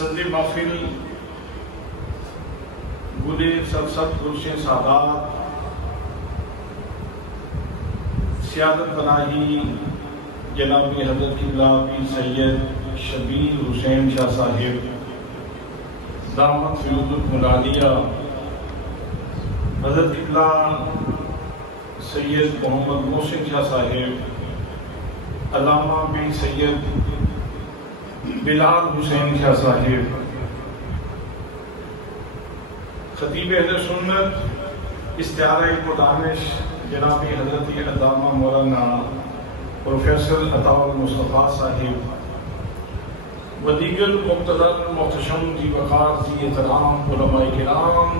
صدر محفل بودے سرسد گلشن سادات سیادت بناہی جنابی حضرت قبلہ پیر سید شبیر حسین شاہ صاحب دامت فیوز الملالیہ، حضرت قبلہ سید محمد محسن شاہ صاحب، علامہ بن سید بلال حسین شاہ صاحب، خطیب اہل سنت استعارہ المدانش جناب حضرت علامہ مولانا پروفیسر عطا المصطفیٰ صاحب و دیگر مقتدر محتشم ذی وقار ذی احترام علماء کرام،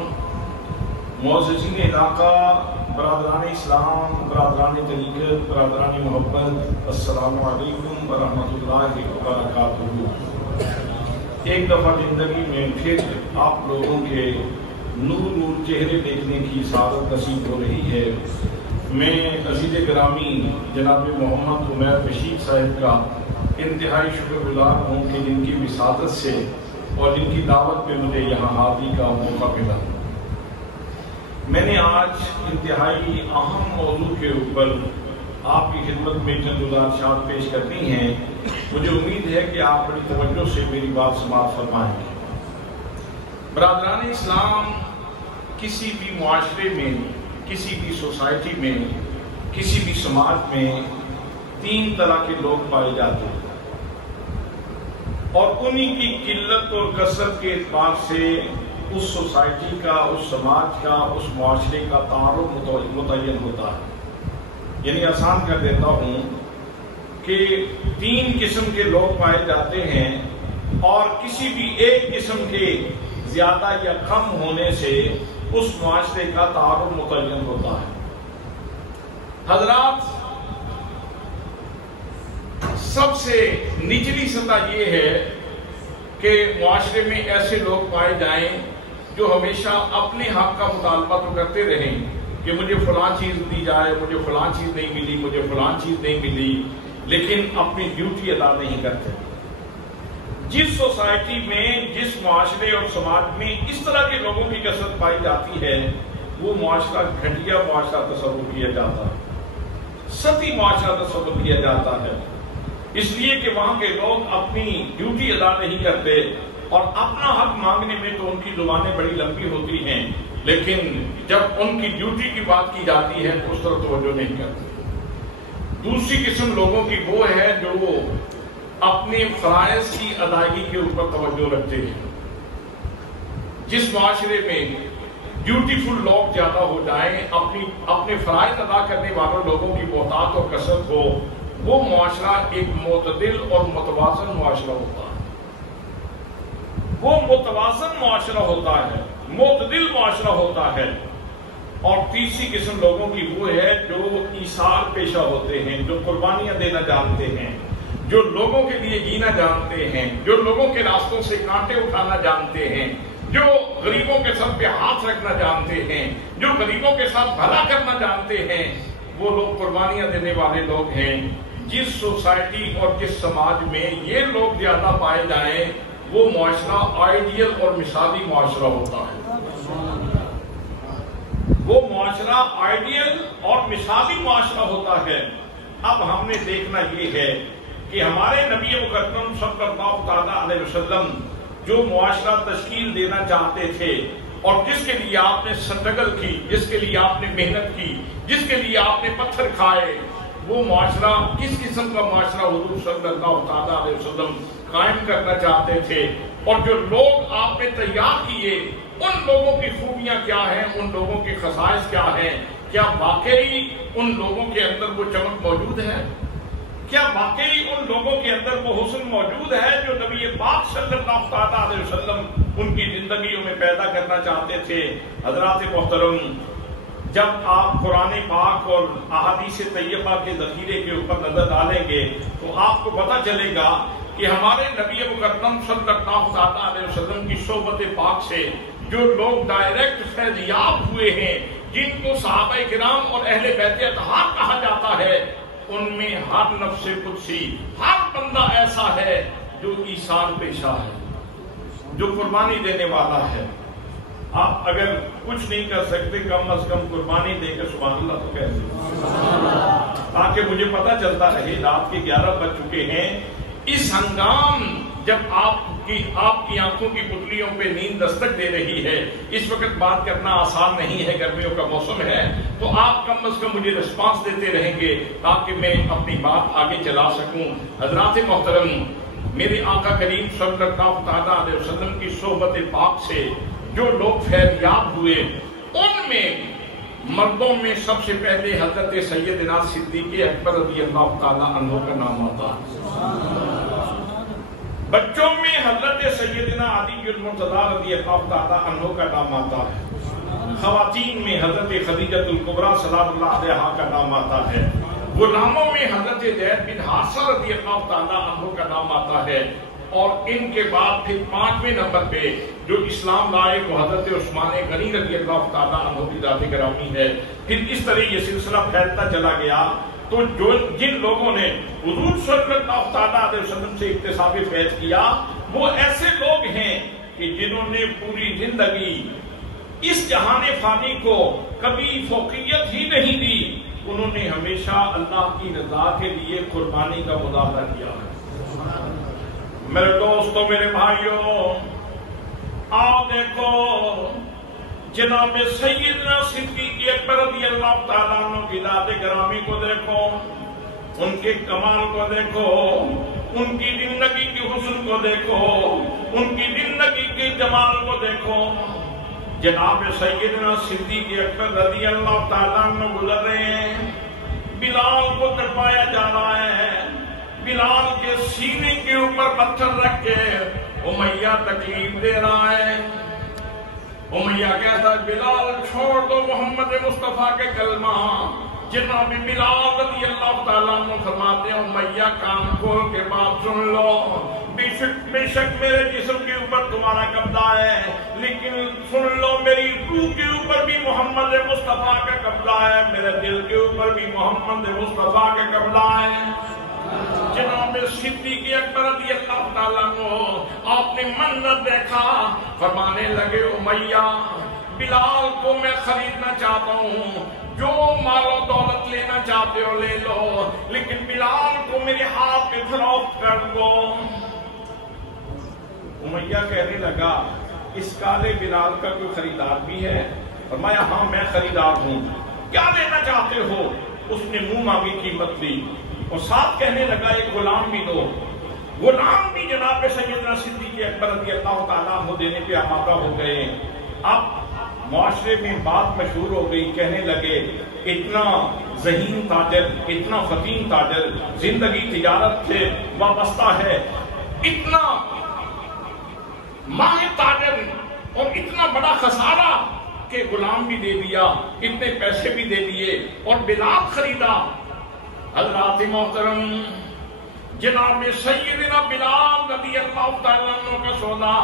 معززین علاقہ، برادران اسلام، برادران طریقت، برادران محبت، السلام علیکم ورحمۃ اللہ وبرکاتہ۔ ایک دفعہ زندگی میں پھر آپ لوگوں کے نور نور چہرے دیکھنے کی سعادت نصیب ہو رہی ہے۔ میں عزیز گرامی جناب محمد عمیر رشید صاحب کا انتہائی شکر گزار ہوں کہ جن کی وساطت سے اور جن کی دعوت پہ مجھے یہاں حاضری کا موقع ملا۔ میں نے آج انتہائی اہم موضوع کے اوپر آپ کی خدمت میں چند گزارشات پیش کرنی ہیں۔ مجھے امید ہے کہ آپ بڑی توجہ سے میری بات سماعت فرمائیں گے۔ برادران اسلام، کسی بھی معاشرے میں، کسی بھی سوسائٹی میں، کسی بھی سماج میں 3 طرح کے لوگ پائے جاتے ہیں، اور انہی کی قلت اور کثرت کے اعتبار سے اس سوسائٹی کا، اس سماج کا، اس معاشرے کا تعارف متعین ہوتا ہے۔ یعنی آسان کر دیتا ہوں کہ 3 قسم کے لوگ پائے جاتے ہیں، اور کسی بھی ایک قسم کے زیادہ یا کم ہونے سے اس معاشرے کا تعارف متعین ہوتا ہے۔ حضرات، سب سے نچلی سطح یہ ہے کہ معاشرے میں ایسے لوگ پائے جائیں جو ہمیشہ اپنے حق کا مطالبہ تو کرتے رہیں کہ مجھے فلاں چیز دی جائے، مجھے فلاں چیز نہیں ملی، مجھے فلاں چیز نہیں ملی، لیکن اپنی ڈیوٹی ادا نہیں کرتے۔ جس سوسائٹی میں، جس معاشرے اور سماج میں اس طرح کے لوگوں کی کثرت پائی جاتی ہے، وہ معاشرہ گھٹیا معاشرہ تصور کیا جاتا ہے، سطحی معاشرہ تصور کیا جاتا ہے، اس لیے کہ وہاں کے لوگ اپنی ڈیوٹی ادا نہیں کرتے، اور اپنا حق مانگنے میں تو ان کی زبانیں بڑی لمبی ہوتی ہیں، لیکن جب ان کی ڈیوٹی کی بات کی جاتی ہے تو اس طرح توجہ نہیں کرتے۔ دوسری قسم لوگوں کی وہ ہے جو اپنے فرائض کی ادائیگی کے اوپر توجہ رکھتے ہیں۔ جس معاشرے میں ڈیوٹیفل لوگ زیادہ ہو جائیں، اپنے فرائض ادا کرنے والوں لوگوں کی بہتات اور کثرت ہو، وہ معاشرہ ایک معتدل اور متوازن معاشرہ ہوتا ہے۔ وہ متوازن معاشرہ ہوتا ہے، معتدل معاشرہ ہوتا ہے۔ اور تیسری قسم لوگوں کی وہ ہے جو ایثار پیشہ ہوتے ہیں، جو قربانیاں دینا جانتے ہیں، جو لوگوں کے لیے جینا جانتے ہیں، جو لوگوں کے راستوں سے کانٹے اٹھانا جانتے ہیں، جو غریبوں کے سر پہ ہاتھ رکھنا جانتے ہیں، جو غریبوں کے ساتھ بھلا کرنا جانتے ہیں، وہ لوگ قربانیاں دینے والے لوگ ہیں۔ جس سوسائٹی اور جس سماج میں یہ لوگ زیادہ پائے جائیں، وہ معاشرہ آئیڈیل اور مثالی معاشرہ ہوتا ہے۔ وہ معاشرہ آئیڈیل اور مثالی معاشرہ ہوتا ہے۔ اب ہم نے دیکھنا یہ ہے کہ ہمارے نبی مکرم صلی اللہ تعالیٰ علیہ وسلم جو معاشرہ تشکیل دینا چاہتے تھے، اور جس کے لیے آپ نے سٹرگل کی، جس کے لیے آپ نے محنت کی، جس کے لیے آپ نے پتھر کھائے، وہ معاشرہ کس قسم کا معاشرہ حضور صلی اللہ تعالیٰ علیہ وسلم قائم کرنا چاہتے تھے، اور جو لوگ آپ نے تیار کیے ان لوگوں کی خوبیاں کیا ہیں، ان لوگوں کے خصائص کیا ہیں؟ کیا واقعی ان لوگوں کے اندر وہ چمک موجود ہے؟ کیا واقعی ان لوگوں کے اندر وہ حسن موجود ہے جو نبی پاک صلی اللہ تعالیٰ علیہ وسلم ان کی زندگیوں میں پیدا کرنا چاہتے تھے؟ حضرات محترم، جب آپ قرآن پاک اور احادیث طیبہ کے ذخیرے کے اوپر نظر ڈالیں گے تو آپ کو پتہ چلے گا کہ ہمارے نبی مکرم صلی اللہ علیہ وسلم کی صحبت پاک سے جو لوگ ڈائریکٹ فیضیاب ہوئے ہیں، جن کو صحابہ کرام اور اہل بیت اطہار کہا جاتا ہے، ان میں ہر نفس قدسی، ہر بندہ ایسا ہے جو ایثار پیشہ ہے، جو قربانی دینے والا ہے۔ آپ اگر کچھ نہیں کر سکتے، کم از کم قربانی دے کر سبحان اللہ تو کہہ دیں، تاکہ مجھے پتہ چلتا رہے۔ رات کے 11 بج چکے ہیں، اس ہنگام جب آپ کی آنکھوں کی پتلیوں پہ نیند دستک دے رہی ہے، اس وقت بات کرنا آسان نہیں ہے، گرمیوں کا موسم ہے، تو آپ کم از کم مجھے رسپانس دیتے رہیں گے تاکہ میں اپنی بات آگے چلا سکوں۔ حضرات محترم، میرے آقا کریم صلی اللہ تعالیٰ علیہ وسلم کی صحبت پاک سے جو لوگ فیض یاب ہوئے، ان میں مردوں میں سب سے پہلے حضرت سیدنا صدیق اکبر رضی اللہ تعالیٰ عنہ کا نام آتا ہے۔ بچوں میں حضرت سیدنا علی المرتضیٰ رضی اللہ تعالیٰ عنہ کا نام آتا ہے۔ خواتین میں حضرت خدیجہ الکبریٰ سلام اللہ علیہا کا نام آتا ہے۔ غلاموں میں حضرت زید بن حارثہ رضی اللہ تعالیٰ عنہ کا نام آتا ہے، اور ان کے بعد پھر 5ویں نمبر پہ جو اسلام لائے وہ حضرت عثمان غنی رضی اللہ تعالیٰ عنہ کی ذات گرامی ہے۔ پھر اس طرح یہ سلسلہ پھیلتا چلا گیا، تو جن لوگوں نے حضور صلی اللہ تعالیٰ علیہ وسلم سے اکتساب فیض کیا، وہ ایسے لوگ ہیں کہ جنہوں نے پوری زندگی اس جہان فانی کو کبھی فوقیت ہی نہیں دی، انہوں نے ہمیشہ اللہ کی رضا کے لیے قربانی کا مظاہرہ کیا ہے۔ میرے دوستوں، میرے بھائیوں، آؤ دیکھو جناب سیدنا صدیق اکبر رضی اللہ تعالیٰ عنہ کی ذات گرامی کو دیکھو، ان کے کمال کو دیکھو، ان کی زندگی کی حسن کو دیکھو، ان کی زندگی کے جمال کو دیکھو۔ جناب سیدنا صدیق اکبر رضی اللہ تعالیٰ عنہ گزر رہے ہیں، بلال کو تڑپایا جا رہا ہے، بلال کے سینے کے اوپر پتھر رکھ کے امیہ تکلیف دے رہا ہے۔ امیہ کہتا ہے بلال چھوڑ دو محمد مصطفیٰ کے کلمہ۔ جناب بلال رضی اللہ تعالیٰ عنہ فرماتے ہیں امیہ کان کھول کے بات سن لو، بے شک میرے جسم کے اوپر تمہارا قبضہ ہے، لیکن سن لو میری روح کے اوپر بھی محمد مصطفیٰ کا قبضہ ہے، میرے دل کے اوپر بھی محمد مصطفیٰ کا قبضہ ہے۔ جناب صدیق اکبر رضی اللہ تعالیٰ عنہ آپ نے منت دیکھا، فرمانے لگے امیہ بلال کو میں خریدنا چاہتا ہوں، جو مال و دولت لینا چاہتے ہو لے لو، لیکن بلال کو میرے ہاتھ پہ فروخت کر دو۔ امیہ کہنے لگا اس کالے بلال کا کوئی خریدار بھی ہے؟ فرمایا ہاں میں خریدار ہوں، کیا لینا چاہتے ہو؟ اس نے منہ مانگی قیمت لی، اور ساتھ کہنے لگا ایک غلام بھی دو۔ غلام بھی جناب سیدنا صدیق اکبر رضی اللہ تعالیٰ عنہ دینے پہ آمادہ ہو گئے۔ اب معاشرے میں بات مشہور ہو گئی، کہنے لگے اتنا ذہین تاجر، اتنا فتین تاجر، زندگی تجارت سے وابستہ ہے، اتنا ماہر تاجر، اور اتنا بڑا خسارہ کہ غلام بھی دے دیا، اتنے پیسے بھی دے دیے، اور بلال خریدا۔ حضرات محترم، جناب سیدنا بلال رضی اللہ تعالیٰ عنہ کا سودا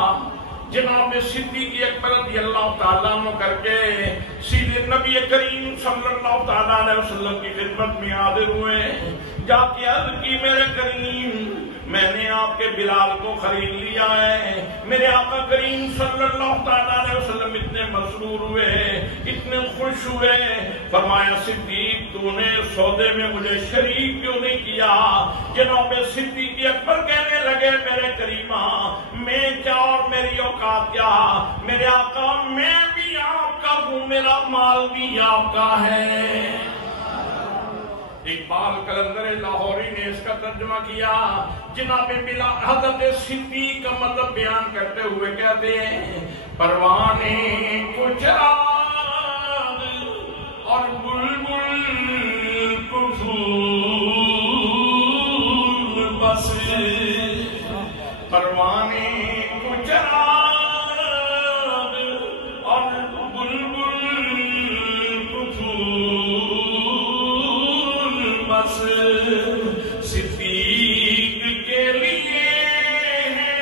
جناب صدیق اکبر رضی اللہ تعالیٰ عنہ کر کے سیدھے نبی کریم صلی اللہ تعالیٰ علیہ وسلم کی خدمت میں حاضر ہوئے، جا کے عرض کی میرے کریم میں نے آپ کے بلال کو خرید لیا ہے۔ میرے آقا کریم صلی اللہ تعالیٰ علیہ وسلم اتنے مسرور ہوئے، اتنے خوش ہوئے، فرمایا صدیق تو نے سودے میں مجھے شریک کیوں نہیں کیا؟ جناب صدیق اکبر کہنے لگے میرے کریمہ میں کیا اور میری اوقات کیا، میرے آقا میں بھی آپ کا ہوں، میرا مال بھی آپ کا ہے۔ اقبال قلندر لاہوری نے اس کا ترجمہ کیا، جناب بلال حضرت صدیق کا مطلب بیان کرتے ہوئے کہتے ہیں پروانے کو چراغ اور بلبل کو پھول بس، پروانے کو چراغ اور بلبل کو پھول بس، صدیق کے لیے ہے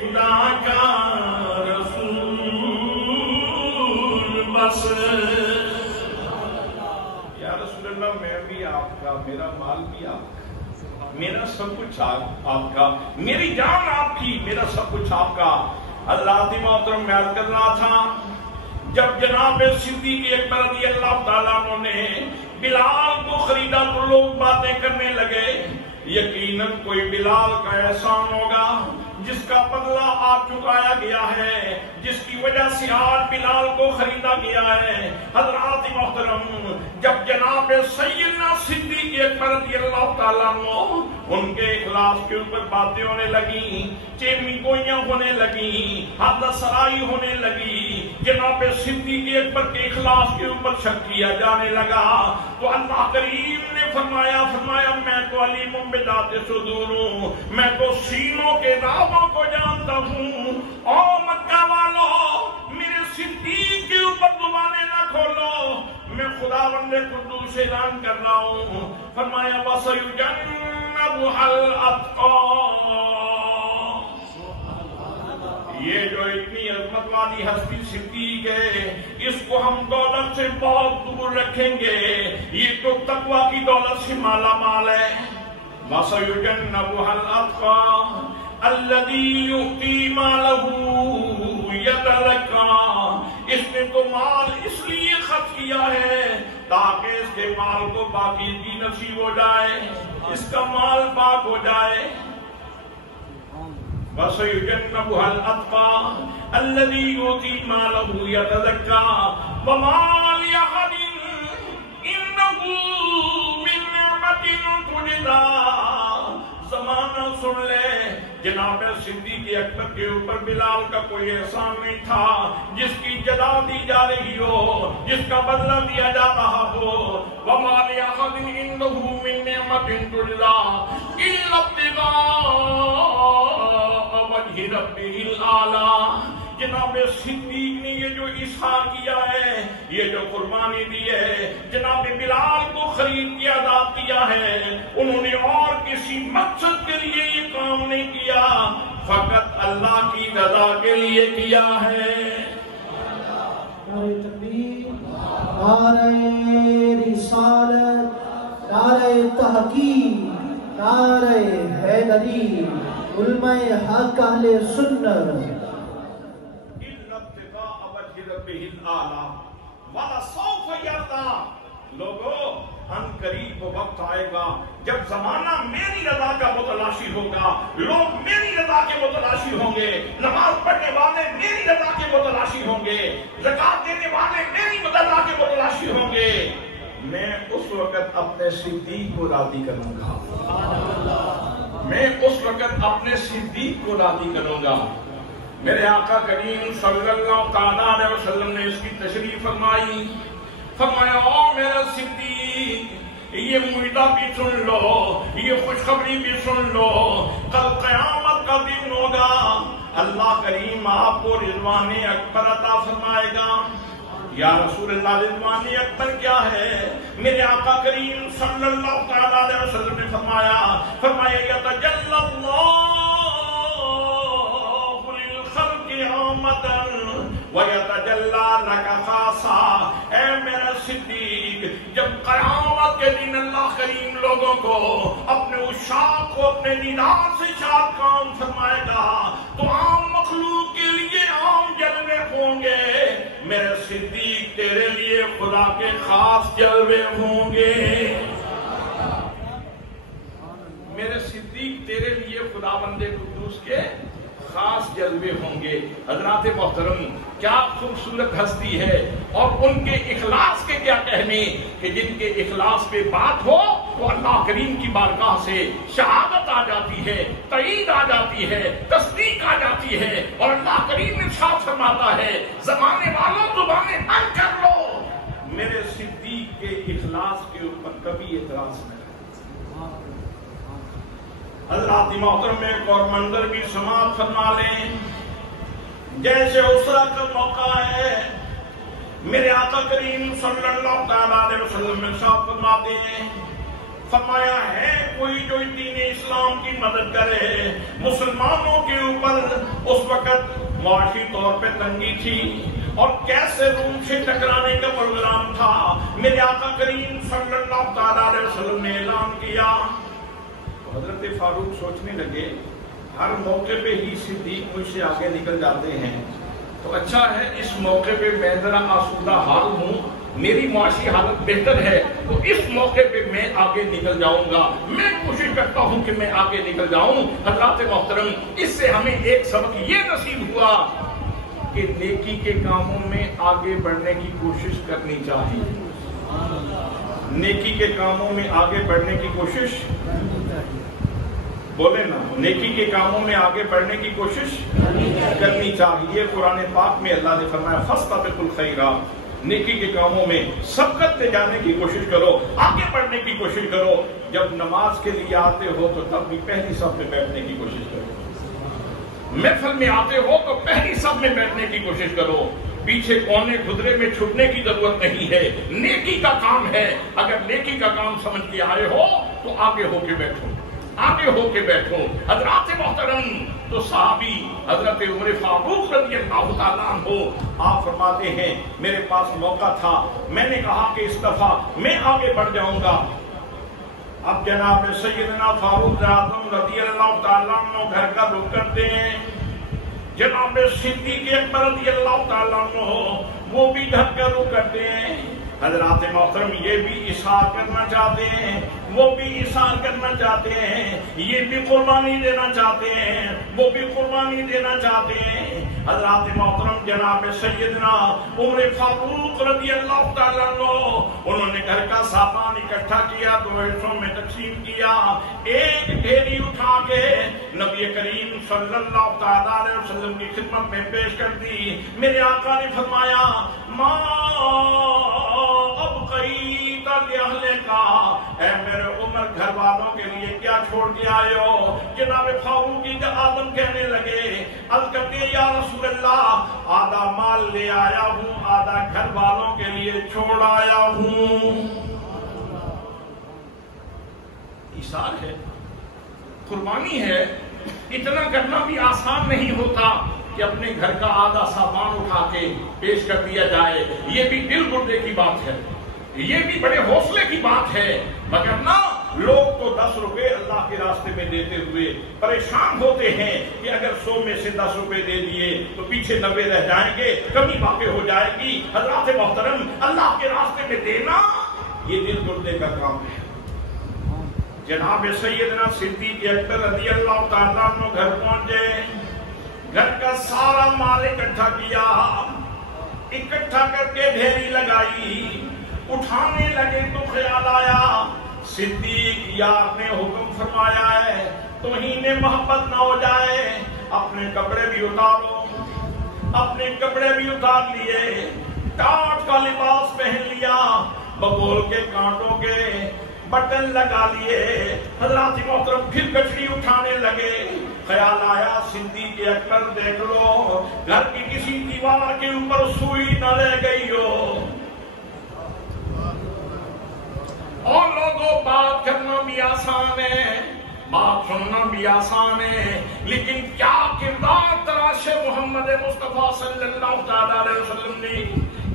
خدا کا رسول بس۔ یا رسول اللہ میں بھی آپ کا، میرا مال بھی آپ کا، میرا سب کچھ آپ کا، میری جان آپ کی، میرا سب کچھ آپ کا۔ حضرات محترم میں عرض کر رہا تھا جب جناب صدیق اکبر رضی اللہ تعالیٰ عنہ نے بلال کو خریدا تو لوگ باتیں کرنے لگے، یقیناً کوئی بلال کا احسان ہوگا جس کا بدلہ آپ چکایا گیا ہے، جس کی وجہ سے آج بلال کو خریدا گیا ہے۔ حضرات محترم، جب جناب سیدنا صدیق اکبر رضی اللہ تعالیٰ عنہ ان کے اخلاص کے اوپر باتیں ہونے لگی، چیمی گوئیاں ہونے لگی، حد سرائی ہونے لگی، جناب صدیق اکبر کے اخلاص کے اوپر شک کیا جانے لگا، تو اللہ کریم نے فرمایا میں تو علیم بذات صدور ہوں، میں تو سینوں کے رازوں کو جانتا ہوں۔ او مکہ والو، میرے صدیق کے اوپر زبانیں نہ کھولو، میں خداوند قدوس اعلان کر رہا ہوں۔ فرمایا وَسَيُجَنَّبُهَا الْأَتْقَى، یہ جو اتنی عظمت والی ہستی صدیق ہے، اس کو ہم دولت سے بہت دور رکھیں گے، یہ تو تقوی کی دولت سے مالا مال ہے۔ وَسَيُجَنَّبُهَا الْأَتْقَى الَّذِي يُؤْتِي مَالَهُ يَتَزَكَّىٰ، اس نے تو مال اس لیے خرچ کیا ہے تاکہ اس کے مال کو پاکیزگی نصیب ہو جائے، اس کا مال پاک ہو جائے۔ وَسَيُجَنَّبُهَا الْأَتْقَى الَّذِي يُؤْتِي مَالَهُ يَتَزَكَّىٰ وَمَا لِأَحَدٍ إِنَّهُ مِن نِّعْمَةٍ تُجْزَىٰ۔ زمانہ سن لے، جناب صدیق اکبر کے اوپر بلال کا کوئی احسان نہیں تھا جس کی جزا دی جا رہی ہو، جس کا بدلہ دیا جا رہا ہو۔ وَمَا لِأَحَدٍ إِنَّهُ مِن نِّعْمَةٍ تُجْزَىٰ إِلَّا ابْتِغَاءَ وَجْهِ رَبِّهِ الْأَعْلَىٰ۔ جناب صدیق نے یہ جو اظہار کیا ہے، یہ جو قربانی دی ہے، جناب بلال کو خرید کے ادا کیا ہے، انہوں نے اور کسی مقصد کے لیے یہ کام نہیں کیا، فقط اللہ کی رضا کے لیے کیا ہے۔ نعرہ تکبیر، نعرہ رسالت، نعرہ تحقیق، نعرہ حیدری، علماء حق اہل سنت۔ لوگوں، ان قریب وہ وقت آئے گا جب زمانہ میری رضا کا متلاشی ہوگا، لوگ میری رضا کے متلاشی ہوں گے، نماز پڑھنے والے میری رضا کے متلاشی ہوں گے، زکات دینے والے میری رضا کے متلاشی ہوں گے۔ میں اس وقت اپنے صدیق کو راضی کروں گا، میں اس وقت اپنے صدیق کو راضی کروں گا۔ میرے آقا کریم صلی اللہ تعالیٰ علیہ وسلم نے اس کی تشریح فرمائی، فرمایا او میرا صدیق، یہ معاہدہ بھی سن لو، یہ خوشخبری بھی سن لو، کل قیامت کا دن ہوگا، اللہ کریم آپ کو رضوان اکبر عطا فرمائے گا۔ یا رسول اللہ، رضوان اکبر کیا ہے؟ میرے آقا کریم صلی اللہ تعالیٰ علیہ وسلم نے فرمایا یتجلی اللہ وَيَتَجَلَّى لَكَ خَاصًا۔ اے میرا صدیق، جب قیامت کے دن اللہ کریم لوگوں کو اپنے اشاق کو اپنے دیدار سے شاد کام فرمائے گا تو عام مخلوق کے لیے عام جلوے ہوں گے، میرے صدیق تیرے لیے خدا کے خاص جلوے ہوں گے۔ میرے صدیق تیرے لیے خدا بندے قدوس کے خاص جلوے ہوں گے۔ حضرات محترم، کیا خوبصورت ہستی ہے، اور ان کے اخلاص کے کیا کہنے کہ جن کے اخلاص پہ بات ہو تو اللہ کریم کی بارگاہ سے شہادت آ جاتی ہے، تائید آ جاتی ہے، تصدیق آ جاتی ہے، اور اللہ کریم نے ارشاد فرماتا ہے زمانے والوں زبانیں بند کر لو، میرے صدیق کے اخلاص کے اوپر کبھی اعتراض نہیں۔ حضرات محترم، میں ایک اور منظر بھی سماعت فرما لیں۔ جیسے اسرا کا موقع ہے، میرے آقا کریم صلی اللہ تعالیٰ علیہ وسلم میں ارشاد فرماتے ہیں، فرمایا ہے کوئی جو دین اسلام کی مدد کرے۔ مسلمانوں کے اوپر اس وقت معاشی طور پہ تنگی تھی اور کیسے روم سے ٹکرانے کا پروگرام تھا۔ میرے آقا کریم صلی اللہ تعالیٰ علیہ وسلم نے اعلان کیا، حضرت فاروق سوچنے لگے ہر موقع پہ ہی صدیق مجھ سے آگے نکل جاتے ہیں، تو اچھا ہے اس موقع پہ میں ذرا آسودہ حال ہوں، میری معاشی حالت بہتر ہے، تو اس موقع پہ میں آگے نکل جاؤں گا، میں کوشش کرتا ہوں کہ میں آگے نکل جاؤں۔ حضرات محترم، اس سے ہمیں ایک سبق یہ نصیب ہوا کہ نیکی کے کاموں میں آگے بڑھنے کی کوشش کرنی چاہیے، نیکی کے کاموں میں آگے بڑھنے کی کوشش، بولے نا، نیکی کے کاموں میں آگے بڑھنے کی کوشش کرنی چاہیے۔ قرآن پاک میں اللہ نے فرمایا فاستبقوا الخیرات، نیکی کے کاموں میں سبقت لے جانے کی کوشش کرو، آگے بڑھنے کی کوشش کرو۔ جب نماز کے لیے آتے ہو تو تب بھی پہلی صف میں بیٹھنے کی کوشش کرو، محفل میں آتے ہو تو پہلی صف میں بیٹھنے کی کوشش کرو، پیچھے کونے گھدرے میں چھپنے کی ضرورت نہیں ہے، نیکی کا کام ہے، اگر نیکی کا کام سمجھ کے آئے ہو تو آگے ہو کے بیٹھو، آگے ہو کے بیٹھو۔ حضرات محترم، تو صحابی حضرت عمر فاروق رضی اللہ تعالیٰ عنہ آپ فرماتے ہیں میرے پاس موقع تھا، میں نے کہا کہ اس دفعہ میں آگے بڑھ جاؤں گا۔ اب جناب سیدنا فاروق اعظم رضی اللہ تعالیٰ عنہ گھر کا رخ کرتے ہیں، جناب صدیق اکبر رضی اللہ تعالیٰ عنہ وہ بھی گھر کا رخ کرتے ہیں۔ حضرات محترم، یہ بھی اظہار کرنا چاہتے ہیں، وہ بھی اظہار کرنا چاہتے ہیں، یہ بھی قربانی دینا چاہتے ہیں، وہ بھی قربانی دینا چاہتے ہیں۔ حضرات محترم، جناب سیدنا عمر فاروق رضی اللہ تعالیٰ عنہ انہوں نے گھر کا سامان اکٹھا کیا، 2 حصوں میں تقسیم کیا، ایک ڈھیری اٹھا کے نبی کریم صلی اللہ تعالیٰ علیہ وسلم کی خدمت میں پیش کر دی۔ میرے آقا نے فرمایا ماں ابقیت لأہلک، اے میرے عمر گھر والوں کے لیے کیا چھوڑ کے آئے ہو؟ جناب فاروق اعظم کہنے لگے، عرض کرتے ہیں یا رسول اللہ آدھا مال لے آیا ہوں، آدھا گھر والوں کے لیے چھوڑ آیا ہوں۔ اثار ہے، قربانی ہے، اتنا کرنا بھی آسان نہیں ہوتا کہ اپنے گھر کا آدھا سامان اٹھا کے پیش کر دیا جائے، یہ بھی دل گردے کی بات ہے، یہ بھی بڑے حوصلے کی بات ہے، مگر نا لوگ تو 10 روپے اللہ کے راستے میں دیتے ہوئے پریشان ہوتے ہیں کہ اگر 100 میں سے 10 روپے دے دیے تو پیچھے 90 رہ جائیں گے، کمی واقع ہو جائے گی۔ حضرات محترم، اللہ کے راستے میں دینا یہ دل گردے کا کام ہے۔ جناب سیدنا صدیق اکبر رضی اللہ تعالیٰ عنہ گھر پہنچے، گھر کا سارا مال اکٹھا کیا، اکٹھا کر کے ڈھیری لگائی، اٹھانے لگے تو خیال آیا صدیق یار نے حکم فرمایا ہے توہین محبت نہ ہو جائے، اپنے کپڑے بھی اتارو، اپنے کپڑے بھی اتار لیے، ٹاٹ کا لباس پہن لیا، ببول کے کانٹوں کے بٹن لگا لیے۔ حضرات محترم پھر گٹھڑی اٹھانے لگے، خیال آیا صدیق اکبر دیکھ لو گھر کی کسی دیوار کے اوپر سوئی نہ رہ گئی ہو۔ اور لوگوں، بات کرنا بھی آسان ہے، بات سننا بھی آسان ہے، لیکن کیا کردار تراش محمد مصطفیٰ صلی اللہ تعالیٰ علیہ وسلم نے،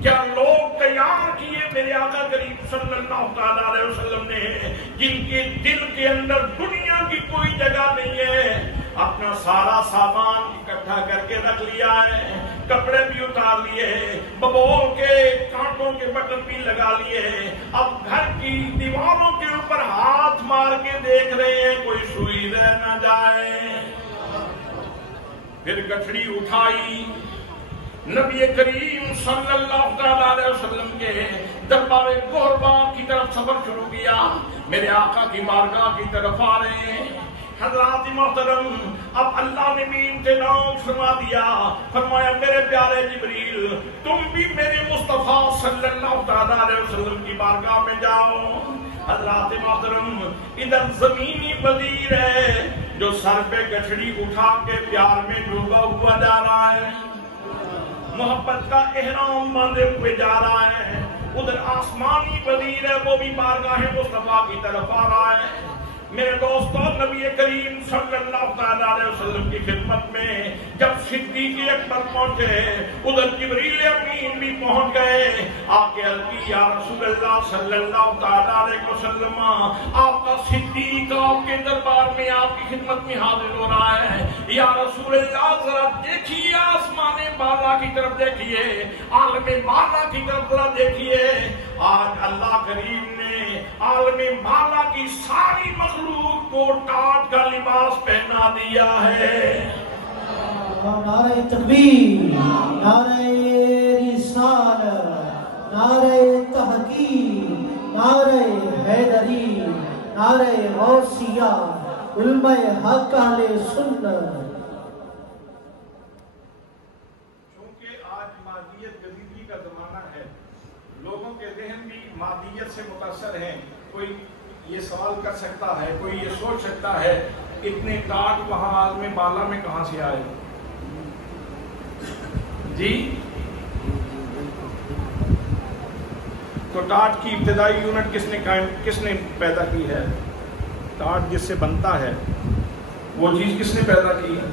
کیا لوگ تیار کیے میرے آقا کریم صلی اللہ تعالیٰ علیہ وسلم نے، جن کے دل کے اندر دنیا کی کوئی جگہ نہیں ہے، اپنا سارا سامان اکٹھا کر کے رکھ لیا ہے، کپڑے بھی اتار لیے، ببول کے کانٹوں کے بٹن بھی لگا لیے، اب گھر کی دیواروں کے اوپر ہاتھ مار کے دیکھ رہے ہیں کوئی سوئی رہ نہ جائے۔ پھر گٹھڑی اٹھائی، نبی کریم صلی اللہ تعالیٰ علیہ وسلم کے دربار قربا کی طرف سفر شروع کیا، میرے آقا کی بارگاہ کی طرف آ رہے ہیں۔ حضرات محترم، اب اللہ نے بھی انتظام فرما دیا، فرمایا میرے پیارے جبریل تم بھی میرے مصطفیٰ صلی اللہ تعالیٰ علیہ وسلم کی بارگاہ میں جاؤ۔ حضرات محترم، ادھر زمینی وزیر ہے جو سر پہ گٹھڑی اٹھا کے پیار میں ڈوبا ہوا جا رہا ہے، محبت کا احرام باندھے ہوئے جا رہا ہے، ادھر آسمانی وزیر ہے وہ بھی بارگاہ مصطفیٰ کی طرف آ رہا ہے۔ میرے دوستوں، نبی کریم صلی اللہ تعالیٰ علیہ وسلم کی خدمت میں جب صدیق اکبر پہنچے، ادھر جبریل امین بھی پہنچ گئے، آ کے عرض یا رسول اللہ صلی اللہ تعالیٰ علیہ وسلم، آپ کا صدیق آپ کے دربار میں آپ کی خدمت میں حاضر ہو رہا ہے۔ یا رسول اللہ ذرا دیکھیے آسمان بالا کی طرف دیکھیے، عالم بالا کی طرف ذرا دیکھیے. آج اللہ کریم نے عالم بالا کی ساری مخلوق کو ٹاٹ کا لباس پہنا دیا ہے. نعرہ تکبیر، نعرہ رسالت، نعرہ تحقیق، نعرہ حیدری، نعرہ غوثیہ، علماء حق اہل سنت. چونکہ آج مادیت گزیدگی کا زمانہ ہے، لوگوں کے ذہن بھی مادیت سے متاثر ہیں. کوئی یہ سوال کر سکتا ہے، کوئی یہ سوچ سکتا ہے اتنے ٹاٹ وہاں عالم بالا میں کہاں سے آئے؟ جی تو ٹاٹ کی ابتدائی یونٹ کس نے پیدا کی ہے؟ ٹاٹ جس سے بنتا ہے وہ چیز کس نے پیدا کی ہے؟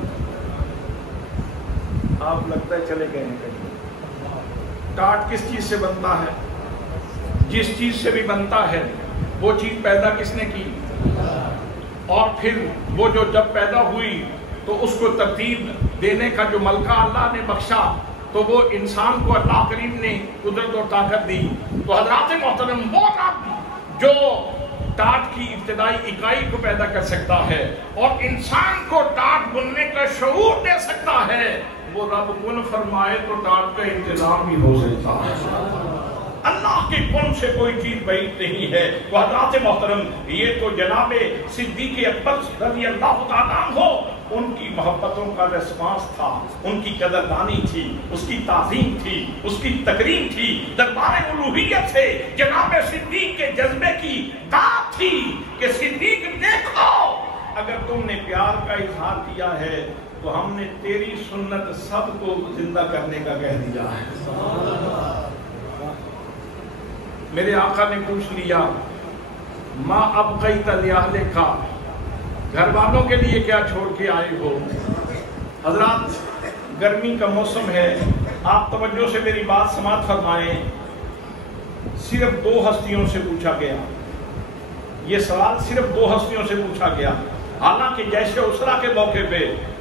آپ لگتا ہے چلے گئے ہیں کہیں. ٹاٹ کس چیز سے بنتا ہے؟ جس چیز سے بھی بنتا ہے وہ چیز پیدا کس نے کی؟ اور پھر وہ جو جب پیدا ہوئی تو اس کو ترتیب دینے کا جو ملکہ اللہ نے بخشا تو وہ انسان کو اللہ کریم نے قدرت اور طاقت دی. تو حضرات محترم، وہ رب جو ٹاٹ کی ابتدائی اکائی کو پیدا کر سکتا ہے اور انسان کو ٹاٹ بننے کا شعور دے سکتا ہے، وہ رب کن فرمائے تو ٹاٹ کا انتظام بھی ہو سکتا ہے. اللہ کے کن سے کوئی چیز بعید نہیں ہے. تو حضرات محترم، یہ تو جناب صدیق اکبر رضی اللہ تعالیٰ عنہ ان کی محبتوں کا ریسپانس تھا، ان کی قدردانی تھی، اس کی تعظیم تھی، اس کی تکریم تھی. دربار الوہیت سے جناب صدیق کے جذبے کی داد تھی کہ صدیق دیکھو، اگر تم نے پیار کا اظہار کیا ہے تو ہم نے تیری سنت سب کو زندہ کرنے کا کہہ دیا ہے. میرے آقا نے پوچھ لیا، ماں ابقیت لأہلک، گھر والوں کے لیے کیا چھوڑ کے آئے ہو؟ حضرات گرمی کا موسم ہے، آپ توجہ سے میری بات سماعت فرمائیں. صرف 2 ہستیوں سے پوچھا گیا، یہ سوال صرف 2 ہستیوں سے پوچھا گیا. حالانکہ جیسے اسرا کے موقع پہ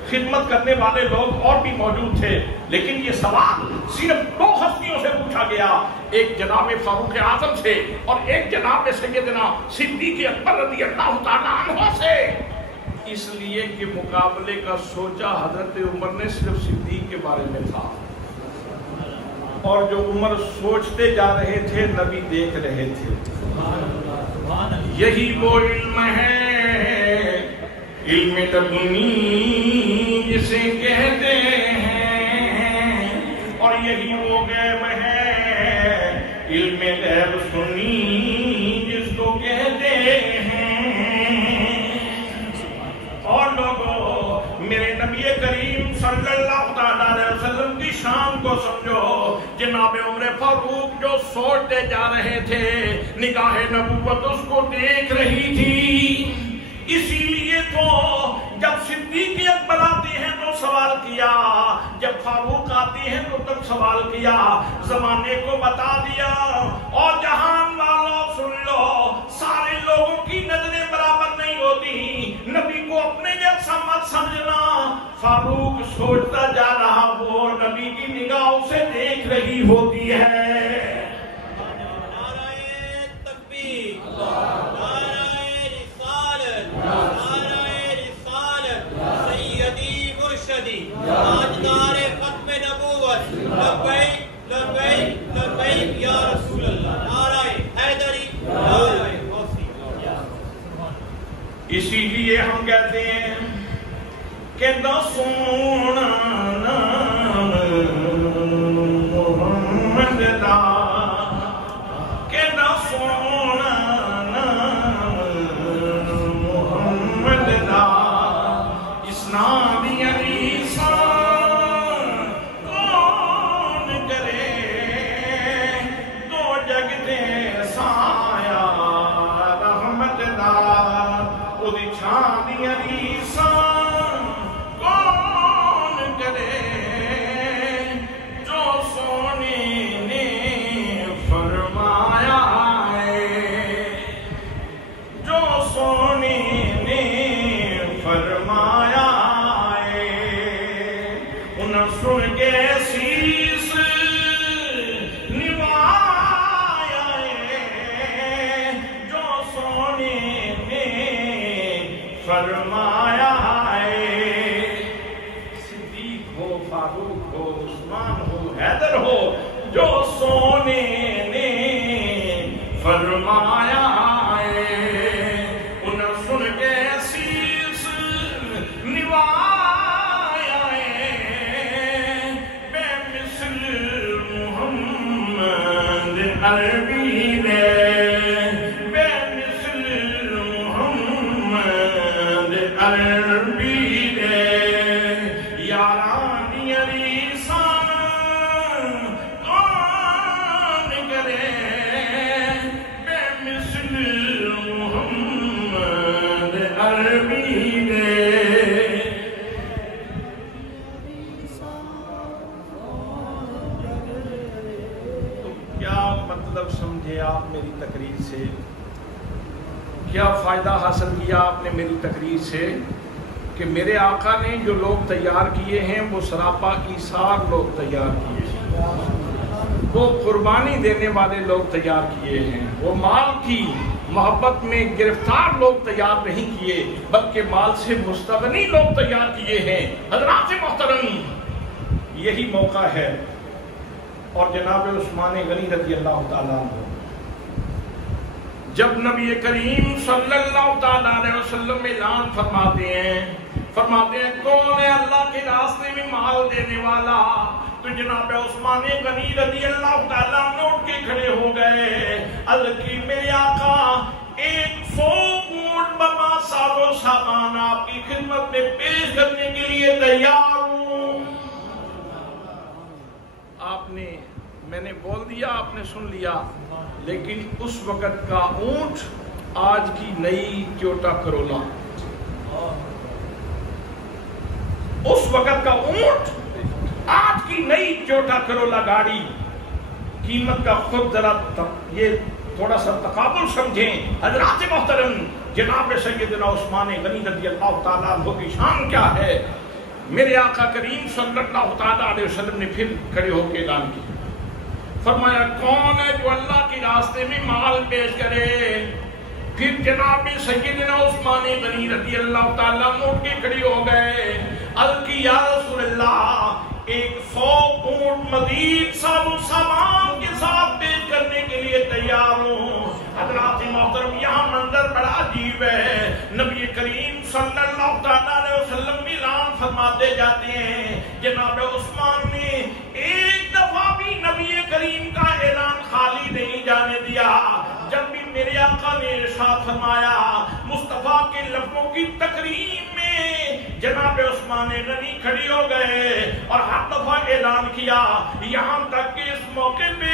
خدمت کرنے والے لوگ اور بھی موجود تھے، لیکن یہ سوال صرف 2 ہستیوں سے پوچھا گیا. ایک جناب فاروق اعظم سے اور ایک جناب سیدنا صدیق اکبر رضی اللہ تعالیٰ عنہ سے. اس لیے کہ مقابلے کا سوچا حضرت عمر نے صرف صدیق کے بارے میں تھا، اور جو عمر سوچتے جا رہے تھے نبی دیکھ رہے تھے. یہی وہ علم ہے، علم لدنی جسے کہتے ہیں، اور یہی وہ غیب ہے، علم غیب سنی جس کو کہتے ہیں. اور لوگوں، میرے نبی کریم صلی اللہ علیہ وسلم کی شان کو سمجھو. جناب عمر فاروق جو سوچتے جا رہے تھے، نگاہ نبوت اس کو دیکھ رہی تھی. اسی لیے تو جب صدیق اکبر آتے ہیں تو سوال کیا، جب فاروق آتے ہیں تو تب سوال کیا، زمانے کو بتا دیا. اور جہان والوں سن لو، سارے لوگوں کی نظریں برابر نہیں ہوتی، نبی کو اپنے جیسا مت سمجھنا. فاروق سوچتا جا رہا، وہ نبی کی نگاہ اسے دیکھ رہی ہوتی ہے. تاجدار ختم نبوت، لبیک لبیک لبیک یا رسول اللہ، نعرہ حیدری، نعرہ غوثیہ. اسی لیے ہم کہتے ہیں کہ نہ سونا نام محمد دا، کہ نہ سونا نام محمد دا، اسلام کون کرے سن کے سیس نوایا ہے جو سونے نے فرمایا ہے. صدیق ہو، فاروق ہو، عثمان ہو، حیدر ہو، جو سونے نے فرمایا ہے انہیں سن کے سیس نوایا ہے. بے مثل محمد عربی نے، بے مثل محمد عربی نے یارانی عریسان کون کرے. بے مثل محمد عربی نے. تو کیا مطلب سمجھے آپ میری تقریر سے؟ کیا فائدہ حاصل کیا آپ نے میری تقریر سے؟ کہ میرے آقا نے جو لوگ تیار کیے ہیں وہ سراپا ایثار لوگ تیار کیے ہیں، وہ قربانی دینے والے لوگ تیار کیے ہیں، وہ مال کی محبت میں گرفتار لوگ تیار نہیں کیے بلکہ مال سے مستغنی لوگ تیار کیے ہیں. حضرات محترم، یہی موقع ہے. اور جناب عثمان غنی رضی اللہ تعالیٰ عنہ جب نبی کریم صلی اللہ تعالیٰ علیہ وسلم اعلان فرماتے ہیں کون ہے اللہ کے راستے میں مال دینے والا، تو جناب عثمان غنی رضی اللہ تعالیٰ عنہ اٹھ کے کھڑے ہو گئے. عرض کی میرے آقا 100 اونٹ بما ساز و سامان آپ کی خدمت میں پیش کرنے کے لیے تیار ہوں. آپ نے، میں نے بول دیا، آپ نے سن لیا، لیکن اس وقت کا اونٹ آج کی نئی ٹویوٹا کرولا، اس وقت کا اونٹ آج کی نئی ٹویوٹا کرولا گاڑی، قیمت کا خود ذرا یہ تھوڑا سا تقابل سمجھیں. حضرات محترم، جناب سیدنا عثمان غنی رضی اللہ تعالیٰ عنہ کی شان کیا ہے. میرے آقا کریم صلی اللہ تعالیٰ علیہ وسلم نے پھر کھڑے ہو کے اعلان کیا، فرمایا کون ہے جو اللہ کے راستے میں مال پیش کرے. پھر جناب سیدنا عثمان غنی رضی اللہ تعالیٰ عنہ اٹھ کے کھڑے ہو گئے. عرض کی یا رسول اللہ 100 اونٹ مزید ساز و سامان کے ساتھ پیش کرنے کے لیے تیار ہوں. حضرات محترم، یہاں منظر بڑا عجیب ہے. نبی کریم صلی اللہ تعالیٰ علیہ وسلم اعلان فرماتے جاتے ہیں. جناب عثمان نے ایک دفعہ بھی نبی کریم کا اعلان خالی نہیں جانے دیا. جب بھی میرے آقا نے ارشاد فرمایا مصطفیٰ کے لفظوں کی تقریم میں جناب عثمان غنی کھڑی ہو گئے اور ہر دفعہ اعلان کیا، یہاں تک کہ اس موقع پہ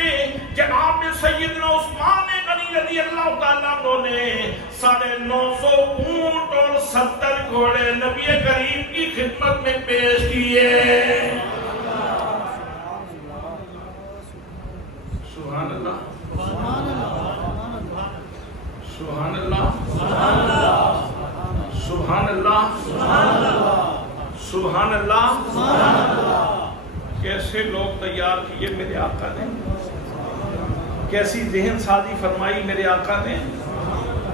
جناب سیدنا عثمان غنی رضی اللہ تعالیٰ عنہ نے 950 اونٹ اور 70 گھوڑے نبی کریم کی خدمت میں پیش کیے. سبحان اللہ، سبحان اللہ، سبحان اللہ، سبحان اللہ. کیسے لوگ تیار کیے میرے آقا نے، کیسی ذہن سازی فرمائی میرے آقا نے،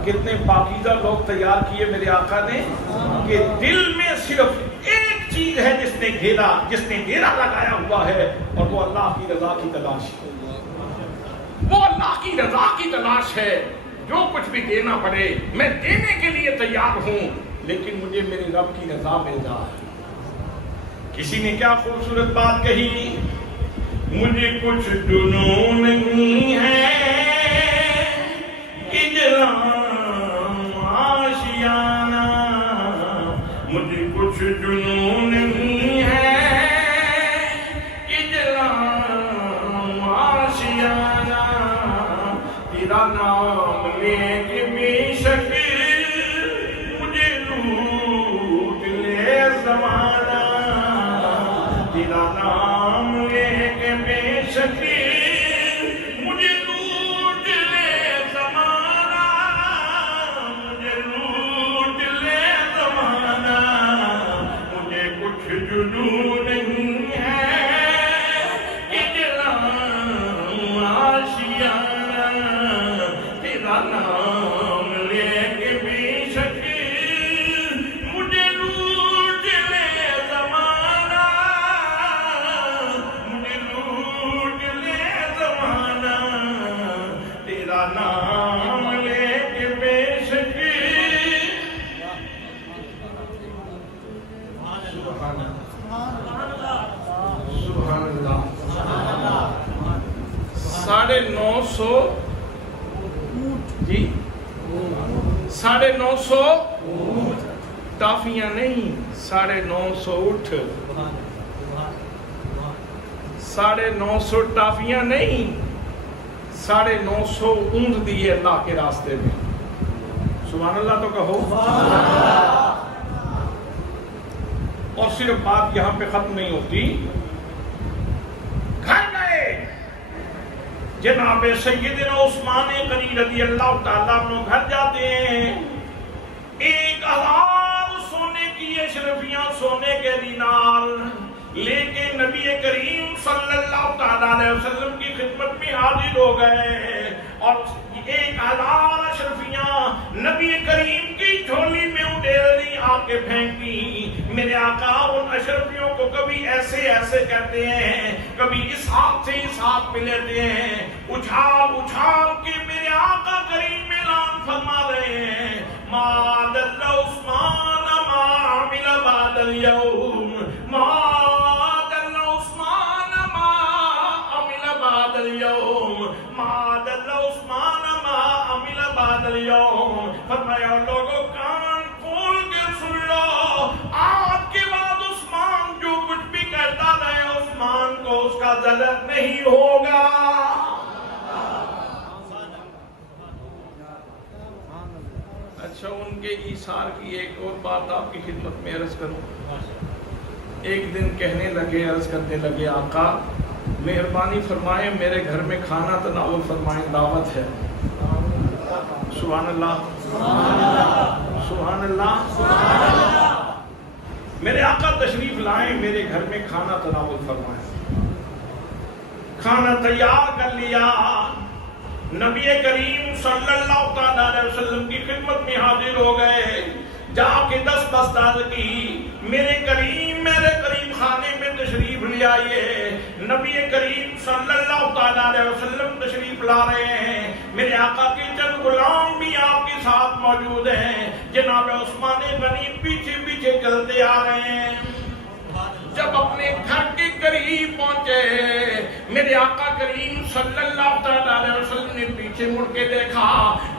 کتنے پاکیزہ لوگ تیار کیے میرے آقا نے کہ دل میں صرف ایک چیز ہے جس نے گھیرا لگایا ہوا ہے، اور وہ اللہ کی رضا کی تلاش ہے. وہ اللہ کی رضا کی تلاش ہے. جو کچھ بھی دینا پڑے میں دینے کے لیے تیار ہوں، لیکن مجھے میرے رب کی رضا مل جائے. کسی نے کیا خوبصورت بات کہی، مجھے کچھ جنون نہیں ہے آشیانہ، مجھے کچھ جنون نہیں ہے آشیانہ. تیرا نام لے کے بے شک مجھے لوٹ لے زمانہ. تیرا نام لے کے بے شک مجھے لوٹ لے زمانہ، مجھے لوٹ لے زمانہ. مجھے کچھ جنون نہیں ہے 950 جی 950 ٹافیاں نہیں 950 اٹھ 950 ٹافیاں نہیں 950 اونٹ دیے اللہ کے راستے میں سبحان اللہ تو کہو اور صرف بات یہاں پہ ختم نہیں ہوتی گھر گئے جناب سیدنا عثمان غنی رضی اللہ تعالیٰ عنہ گھر جاتے ہیں 1000 سونے کی اشرفیاں سونے کے دینار لے کے نبی کریم صلی اللہ علیہ وسلم کی خدمت میں حاضر ہو گئے اور 1000 اشرفیاں نبی کریم کی جھولی میں اڈیلی آ کے پھینکی میرے آقا ان اشرفیوں کو کبھی ایسے ایسے کہتے ہیں کبھی اس ہاتھ سے اس ہاتھ پہ لیتے ہیں اچھال اچھال کے میرے آقا کریم اعلان فرما رہے ہیں ما دل عثمان ما عمل بعد اليوم ما دل عثمان ما عمل بعد اليوم ما دل عثمان ما عمل بعد اليوم فرمایا لوگوں کان کھول کے سن لو آج کے بعد عثمان جو کچھ بھی کہتا رہے عثمان کو اس کا ذلت نہیں ہوگا اچھا ان کے ایثار کی ایک اور بات آپ کی خدمت میں عرض کروں ایک دن کہنے لگے عرض کرنے لگے آقا مہربانی فرمائیں میرے گھر میں کھانا تناول فرمائیں دعوت ہے سبحان اللہ سبحان اللہ میرے آقا تشریف لائیں میرے گھر میں کھانا تناول فرمائیں کھانا تیار کر لیا نبی کریم صلی اللہ علیہ وسلم کی خدمت میں حاضر ہو گئے جا کے دستار کی میرے کریم خانے میں تشریف لے آئیے نبی کریم صلی اللہ علیہ وسلم تشریف لا رہے ہیں میرے آقا کے چند غلام بھی آپ کے ساتھ موجود ہیں جناب عثمان غنی پیچھے پیچھے چلتے آ رہے ہیں جب اپنے گھر کے قریب پہنچے میرے آقا کریم صلی اللہ علیہ وسلم نے پیچھے مڑ کے دیکھا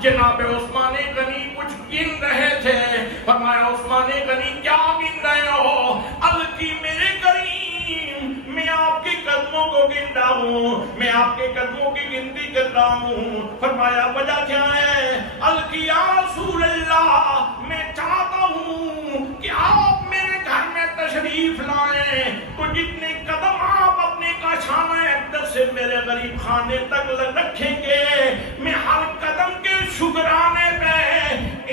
جناب عثمان غنی کچھ گن رہے تھے فرمایا عثمان غنی کیا گن رہے ہو عرض کی میرے کریم میں آپ کے قدموں کو گن رہا ہوں میں آپ کے قدموں کی گنتی کر رہا ہوں فرمایا وجہ کیا ہے عرض کی یا رسول اللہ میں چاہتا ہوں کہ آپ میرے گھر میں تشریف لائیں تو جتنے قدم آپ اپنے کاشانہ اقدس سے میرے غریب خانے تک رکھیں گے میں ہر قدم کے شکرانے پہ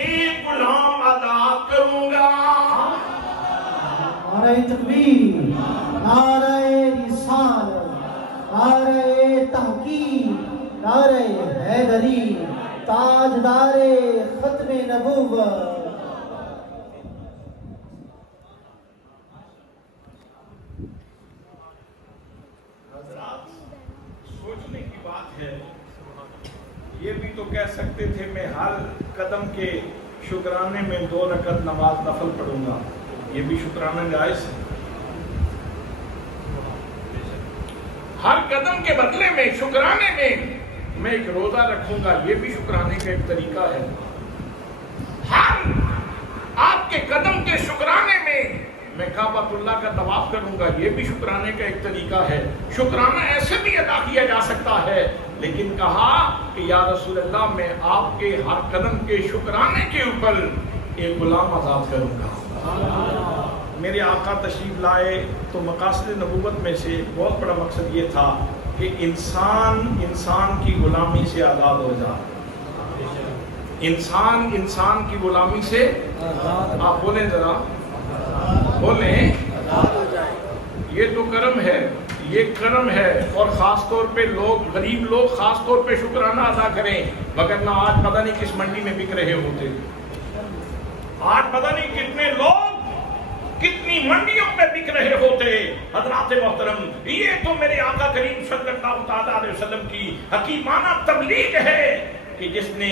ایک غلام ادا کروں گا نعرہ تکبیر نعرہ رسالت نعرہ تحقیق نعرہ حیدری تاجدار ختم نبوت یہ بھی تو کہہ سکتے تھے میں ہر قدم کے شکرانے میں 2 رکعت نماز نفل پڑھوں گا یہ بھی شکرانہ جائز ہے ہر قدم کے بدلے میں شکرانے میں ایک روزہ رکھوں گا یہ بھی شکرانے کا ایک طریقہ ہے ہر آپ کے قدم کے شکرانے میں کعبۃ اللہ کا طواف کروں گا یہ بھی شکرانے کا ایک طریقہ ہے شکرانہ ایسے بھی ادا کیا جا سکتا ہے لیکن کہا کہ یا رسول اللہ میں آپ کے ہر قدم کے شکرانے کے اوپر ایک غلام آزاد کروں گا میرے آقا تشریف لائے تو مقاصد نبوت میں سے بہت بڑا مقصد یہ تھا کہ انسان کی غلامی سے آزاد ہو جائے انسان کی غلامی سے آپ بولیں ذرا بولیں یہ تو کرم ہے اور خاص طور پہ غریب لوگ خاص طور پہ شکرانہ ادا کریں وگرنہ آج پتہ نہیں کس منڈی میں بک رہے ہوتے آج پتہ نہیں کتنے لوگ کتنی منڈیوں میں بک رہے ہوتے حضرات محترم یہ تو میرے آقا کریم صلی اللہ علیہ وسلم کی حکیمانہ تبلیغ ہے کہ جس نے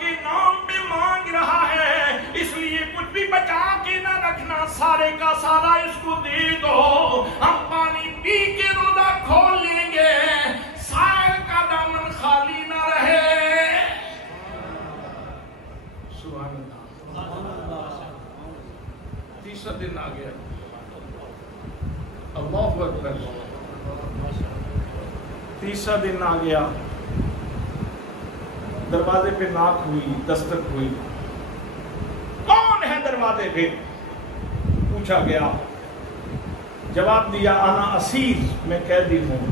کے نام پہ مانگ رہا ہے، اس لیے کچھ بھی بچا کے نہ رکھنا، سارے کا سارا اس کو دے دو، ہم پانی پی کے روزہ کھول لیں گے، سائل کا دامن خالی نہ رہے۔ سبحان اللہ۔ تیسرا دن آ گیا، اللہ اکبر، تیسرا دن آ گیا، دروازے پہ ناک ہوئی، دستک ہوئی، کون ہے دروازے پہ؟ پوچھا گیا، جواب دیا انا اسیر، میں قیدی ہوں،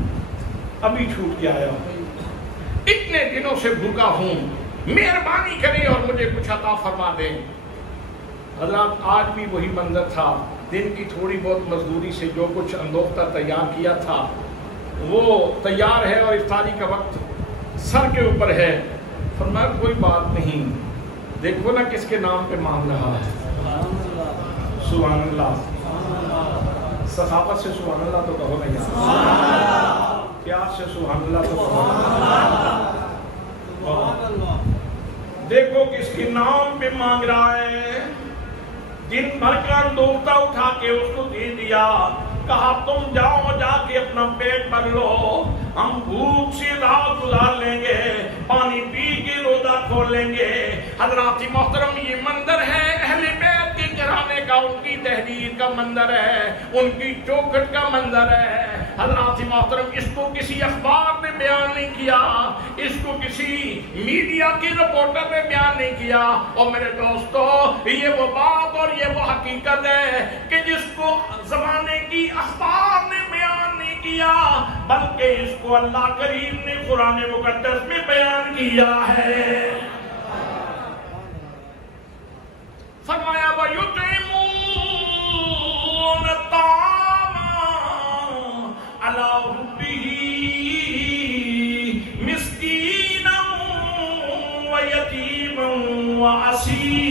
ابھی چھوٹ کے آیا ہوں، اتنے دنوں سے بھوکا ہوں، مہربانی کریں اور مجھے کچھ عطا فرما دیں۔ حضرات آج بھی وہی منظر تھا، دن کی تھوڑی بہت مزدوری سے جو کچھ اندوختہ تیار کیا تھا وہ تیار ہے اور افطاری کا وقت سر کے اوپر ہے۔ فرمایا کوئی بات نہیں، دیکھو نا کس کے نام پہ مانگ رہا ہے۔ سبحان اللہ، سخاوت سے سبحان اللہ تو کہو نا یار، پیار سے سبحان اللہ تو کہو نا۔ دیکھو کس کے نام پہ مانگ رہا ہے، دن بھر کا اندوختہ اٹھا کے اس کو دے دیا، کہا تم جاؤ جا کے اپنا پیٹ بھر لو، ہم بھوک سے رات گزار لیں گے، پانی پی کے روزہ کھول لیں گے۔ حضرات محترم یہ منظر ہے اہل بیت کے گھرانے کا، ان کی تحریر کا منظر ہے، ان کی چوکھٹ کا منظر ہے۔ حضرات محترم اس کو کسی اخبار نے بیان نہیں کیا، اس کو کسی میڈیا کے رپورٹر نے بیان نہیں کیا، اور میرے دوستو یہ وہ بات اور یہ وہ حقیقت ہے کہ جس کو زمانے کی اخبار نے بیان نہیں کیا بلکہ اس کو اللہ کریم نے قرآن مقدس میں بیان کیا ہے۔ فرمایا وَيُطْعِمُونَ الطَّعَامَ عَلَىٰ حُبِّهِ مِسْكِينًا وَيَتِيمًا وَأَسِيرًا۔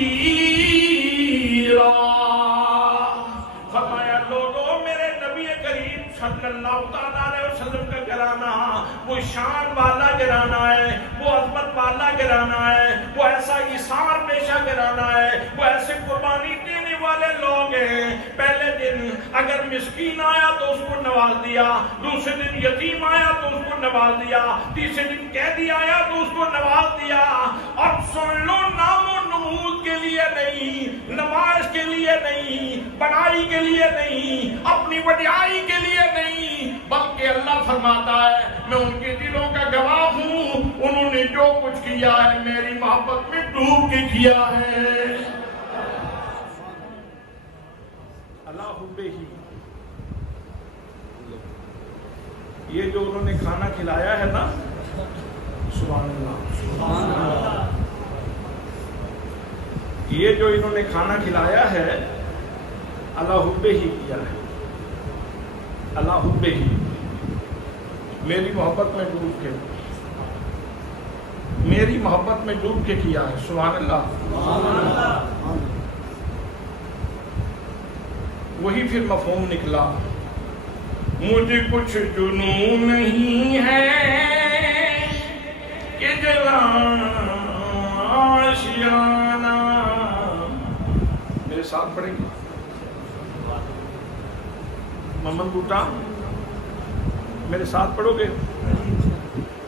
فرمایا لوگوں میرے نبی کریم صلی اللہ علیہ وسلم کا گھرانہ وہ شان والا گھرانہ ہے، وہ عظمت والا گھرانہ ہے، وہ ایسا ایثار پیشہ گھرانہ ہے، وہ ایسے قربانی دینے والے لوگ ہیں۔ پہلے دن اگر مسکین آیا تو اس کو نواز دیا، دوسرے دن یتیم آیا تو اس کو نواز دیا، تیسرے دن قیدی آیا تو اس کو نواز دیا۔ اور سن لو نام و نمود کے لیے نہیں، نمائش کے لیے نہیں، بڑائی کے لیے نہیں، اپنی وڈیائی کے لیے نہیں، بلکہ اللہ فرماتا ہے میں ان کے دلوں کا گواہ ہوں، انہوں نے جو کچھ کیا ہے میری محبت میں ڈوب کے کیا ہے۔ اللہ حبہ ہی، یہ جو انہوں نے کھانا کھلایا ہے نا، سبحان اللہ، یہ جو انہوں نے کھانا کھلایا ہے اللہ حبہ ہی کیا ہے، اللہ حبہ ہی، میری محبت میں ڈوب کے، میری محبت میں ڈوب کے کیا ہے۔ سبحان اللہ۔ وہی پھر مفہوم نکلا، مجھے کچھ جنون نہیں ہے کہ جلان آشیانہ، میرے ساتھ پڑھیں گے محمد بوٹا، میرے ساتھ پڑھو گے؟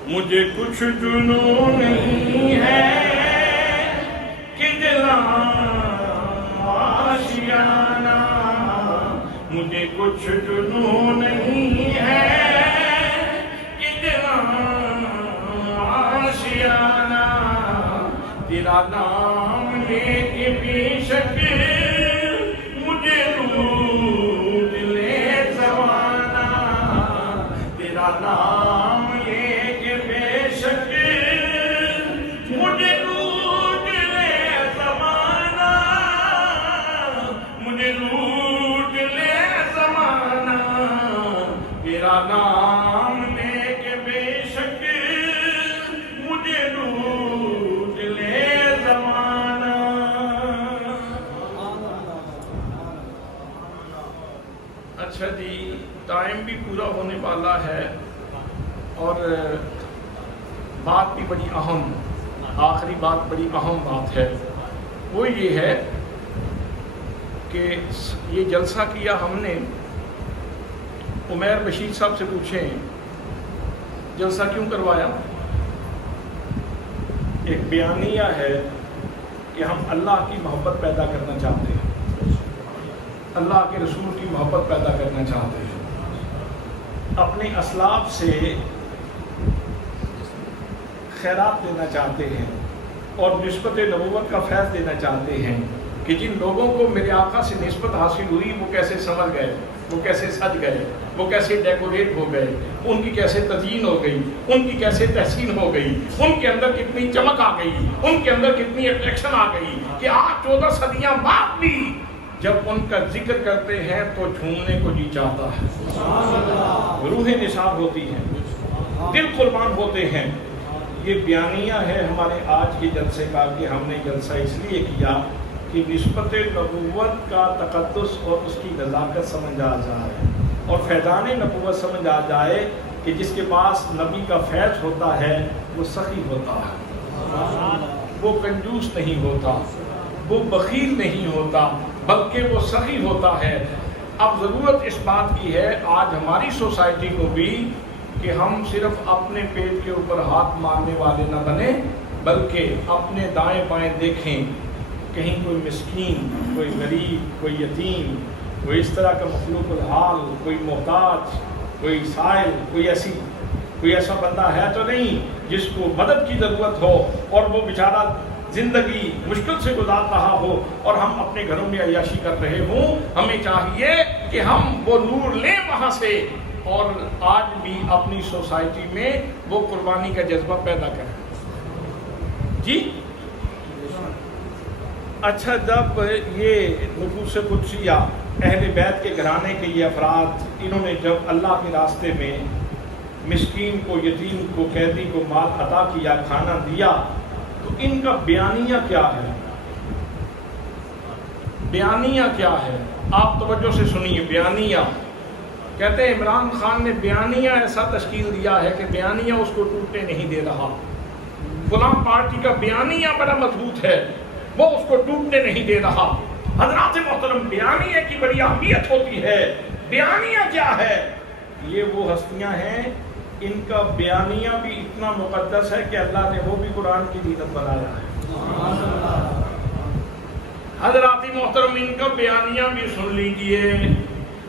مجھے کچھ جنون نہیں ہے کہ جلان آشیانہ، مجھے کچھ جنون نہیں ہے کہ جلان آشیانہ، تیرا نام لے کے بے شک مجھے لوٹ لے زمانہ، تیرا نام لے کے بے شک مجھے لوٹ لے زمانہ، مجھے لوٹ لے زمانہ، تیرا نام لے کے بے شک مجھے لوٹ لے زمانہ۔ اچھا جی، ٹائم بھی پورا ہونے والا ہے اور بات بھی بڑی اہم آخری بات بڑی اہم بات ہے، وہ یہ ہے کہ یہ جلسہ کیا ہم نے، عمیر بشیر صاحب سے پوچھیں جلسہ کیوں کروایا؟ ایک بیانیہ ہے کہ ہم اللہ کی محبت پیدا کرنا چاہتے ہیں، اللہ کے رسول کی محبت پیدا کرنا چاہتے ہیں، اپنے اسلاف سے خیرات دینا چاہتے ہیں اور نسبت نبوت کا فیض دینا چاہتے ہیں کہ جن لوگوں کو میرے آقا سے نسبت حاصل ہوئی وہ کیسے سنور گئے، وہ کیسے سج گئے، وہ کیسے ڈیکوریٹ ہو گئے، ان کی کیسے تزئین ہو گئی، ان کی کیسے تحسین ہو گئی، ان کے اندر کتنی چمک آ گئی، ان کے اندر کتنی اٹریکشن آ گئی کہ آج 14 صدیاں بعد بھی جب ان کا ذکر کرتے ہیں تو جھومنے کو جی چاہتا ہے، روحیں نثار ہوتی ہیں، دل قربان ہوتے ہیں۔ یہ بیانیہ ہے ہمارے آج کے جلسے کا کہ ہم نے جلسہ اس لیے کیا کہ نسبت نبوت کا تقدس اور اس کی نزاکت سمجھ آ جائے اور فیضان نبوت سمجھ آ جائے کہ جس کے پاس نبی کا فیض ہوتا ہے وہ سخی ہوتا ہے، وہ کنجوس نہیں ہوتا، وہ بخیل نہیں ہوتا، بلکہ وہ سخی ہوتا ہے۔ اب ضرورت اس بات کی ہے آج ہماری سوسائٹی کو بھی کہ ہم صرف اپنے پیٹ کے اوپر ہاتھ مارنے والے نہ بنیں، بلکہ اپنے دائیں بائیں دیکھیں، کہیں کوئی مسکین، کوئی غریب، کوئی یتیم، کوئی اس طرح کا مخلوق الحال، کوئی محتاج، کوئی سائل، کوئی ایسا بندہ ہے تو نہیں جس کو مدد کی ضرورت ہو اور وہ بیچارہ زندگی مشکل سے گزار رہا ہو اور ہم اپنے گھروں میں عیاشی کر رہے ہوں۔ ہمیں چاہیے کہ ہم وہ نور لیں وہاں سے اور آج بھی اپنی سوسائٹی میں وہ قربانی کا جذبہ پیدا کریں۔ جی اچھا، جب یہ نفوس قدسیہ اہل بیت کے گھرانے کے یہ افراد انہوں نے جب اللہ کے راستے میں مسکین کو، یتیم کو، قیدی کو مال عطا کیا، کھانا دیا، تو ان کا بیانیہ کیا ہے؟ بیانیہ کیا ہے؟ آپ توجہ سے سنیے۔ بیانیہ کہتے ہیں عمران خان نے بیانیہ ایسا تشکیل دیا ہے کہ بیانیہ اس کو ٹوٹنے نہیں دے رہا، فلاں پارٹی کا بیانیہ بڑا مضبوط ہے، وہ اس کو ٹوٹنے نہیں دے رہا۔ حضرات محترم، بیانیہ کی بڑی اہمیت ہوتی ہے۔ بیانیہ کیا ہے؟ یہ وہ ہستیاں ہیں، ان کا بیانیہ بھی اتنا مقدس ہے کہ اللہ نے وہ بھی قرآن کی زینت بنایا ہے۔ حضرات محترم، ان کا بیانیہ بھی سن لیجئے۔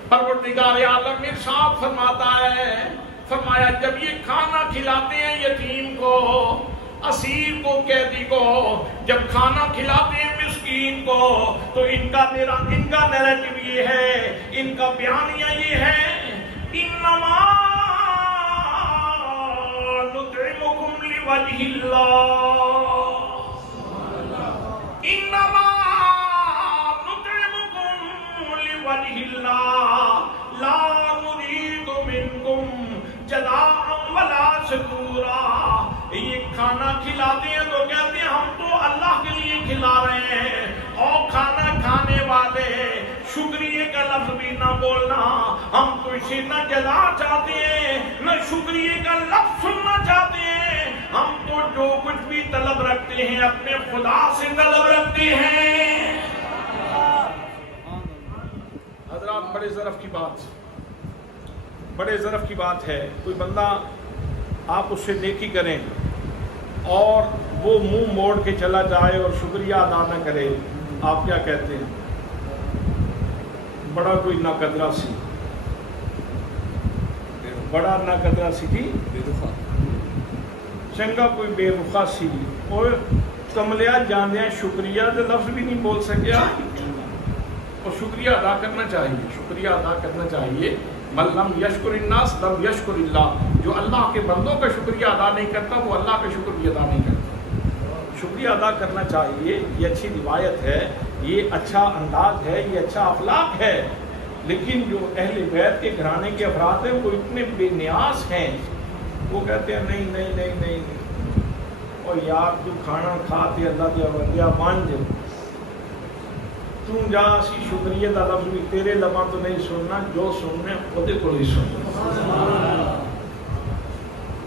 پروردگار عالم ارشاد فرماتا ہے، فرمایا جب یہ کھانا کھلاتے ہیں یتیم کو، اسیر کو، قیدی کو، جب کھانا کھلاتے ہیں مسکین کو، تو ان کا نیریٹو یہ ہے، ان کا بیانیہ یہ ہے، انما نطعمکم لوجہ اللہ، انما نطعمکم لوجہ اللہ، لا نريد منکم جزاء ولا شکورا۔ یہ کھانا کھلاتے ہیں تو کہتے ہیں ہم تو اللہ کے لیے کھلا رہے ہیں، اور کھانا کھانے والے شکریہ کا لفظ بھی نہ بولنا، ہم تو اسے نہ جزا چاہتے ہیں نہ شکریہ کا لفظ سننا چاہتے ہیں، ہم تو جو کچھ بھی طلب رکھتے ہیں اپنے خدا سے طلب رکھتے ہیں۔ حضرات، بڑے ظرف کی بات ہے، کوئی بندہ آپ اس سے نیکی کریں اور وہ منہ موڑ کے چلا جائے اور شکریہ ادا نہ کرے، آپ کیا کہتے ہیں؟ بڑا کوئی ناقدرہ سی، بڑا ناقدرہ سی جی، چنگا کوئی بے رخا سی، اور کملیا جاندیا شکریہ دے لفظ بھی نہیں بول سکیا، اور شکریہ ادا کرنا چاہیے، شکریہ ادا کرنا چاہیے۔ من لم یشکر الناس لم یشکر اللہ، جو اللہ کے بندوں کا شکریہ ادا نہیں کرتا وہ اللہ کا شکر بھی ادا نہیں کرتا۔ شکریہ ادا کرنا چاہیے، یہ اچھی روایت ہے، یہ اچھا انداز ہے، یہ اچھا اخلاق ہے، لیکن جو اہل بیت کے گھرانے کے افراد ہیں وہ اتنے بے نیاز ہیں، وہ کہتے ہیں نہیں نہیں نہیں نہیں، اور یار تو کھانا کھاتے اللہ دیا بندیا مان جے، تم جا سی شکریہ دا لفظ بھی تیرے لباں تو نہیں سننا، جو سننے خودے کو ہی سننا۔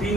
3